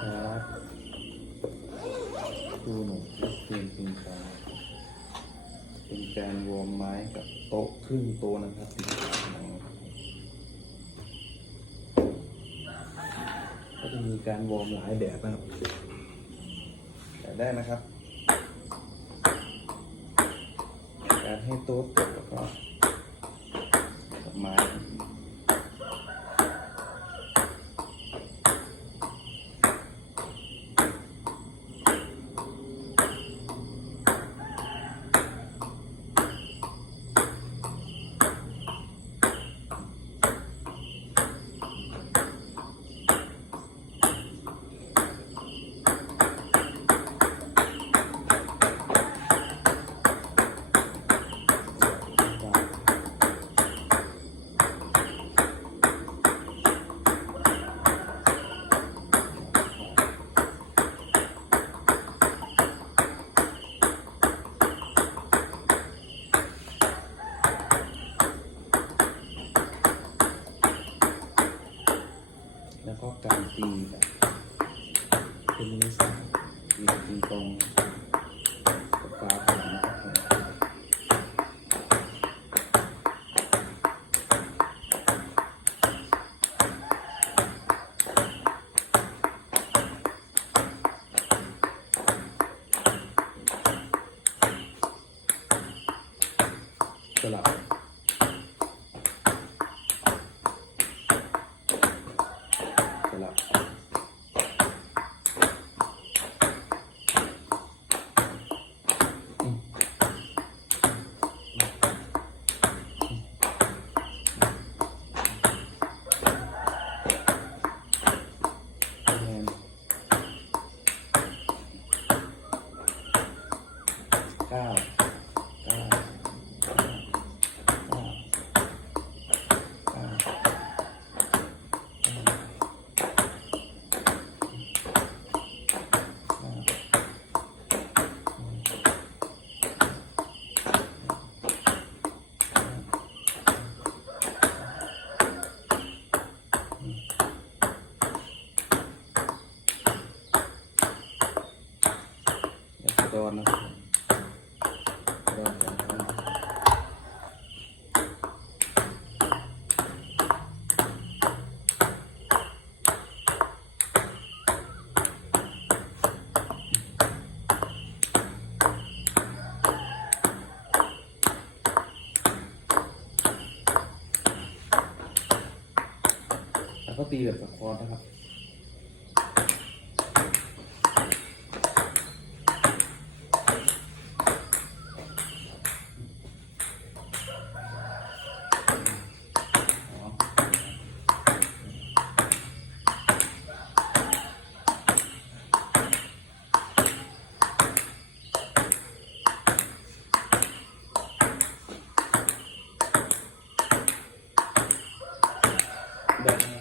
ครับดูหนูคริสเตียนปิงปองเป็นการวอร์มไม้กับโต๊ะครึ่งโต๊ะนะครับติดกันังนก็จะมีการวอร์มหลายแบบนะครับแต่ได้นะครับ การให้โต๊ะตกแล้วก็กับไม้ แล้ว ก็การตีแบบเป็นนิสัยตีตีตรงกับฟ้าผ่านะครับสลับ ก้าเก้าเก้าเก้าเก้าเก้า แล้วก็โดนนะ แล้วก็ตีแบบสคอตนะครับอ๋อได้ครับ